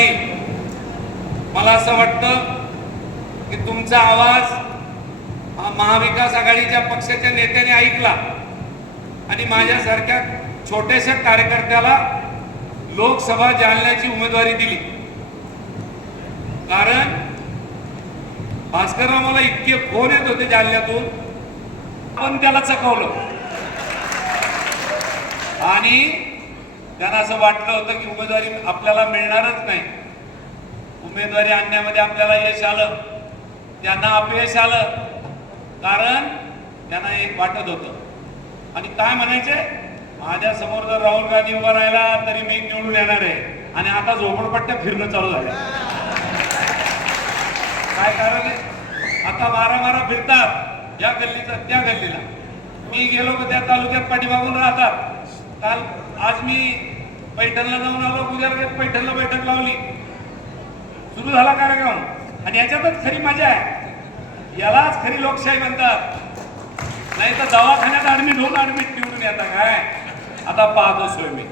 पाटील, मला असं वाटतं की तुमचा आवाज महाविकास आघाडीच्या पक्षाच्या नेत्याने ऐकला आणि माझ्यासारख्या छोट्याशा कार्यकर्त्याला लोकसभा जालन्याची उमेदवारी दिली। कारण भास्करराव मला इतके फोन येत होते जालन्यातून, आपण त्याला चकवलं आणि त्यांना असं वाटलं होतं की उमेदवारी आपल्याला मिळणारच नाही, उमेदवारी आणण्यामध्ये आपल्याला यश आलं, त्यांना अपयश आलं। कारण त्यांना एक वाटत होतं आणि काय म्हणायचे, माझ्या समोर जर राहुल गांधी उभा राहिला तरी मी निवडून येणार आहे, आणि आता झोपडपट्ट्या फिरणं चालू झालं। काय कारण आहे, आता मारा फिरतात या गल्लीचा त्या गल्लीला। मी गेलो की त्या तालुक्यात पाठीमागून राहतात। काल आज मी पैठणला जाऊन आलो, उद्या पैठणला बैठक लावली, सुरू झाला कार्यक्रम। आणि याच्यातच खरी मजा आहे, यालाच खरी लोकशाही म्हणतात। नाही तर दवाखान्यात ऍडमिट होऊन निवडून येतात काय, आता पाहतोय मी।